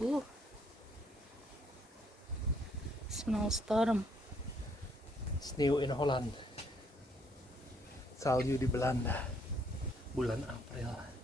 Uh, snowstorm. Sneeuw in Holland. Salju di Belanda. Bulan April.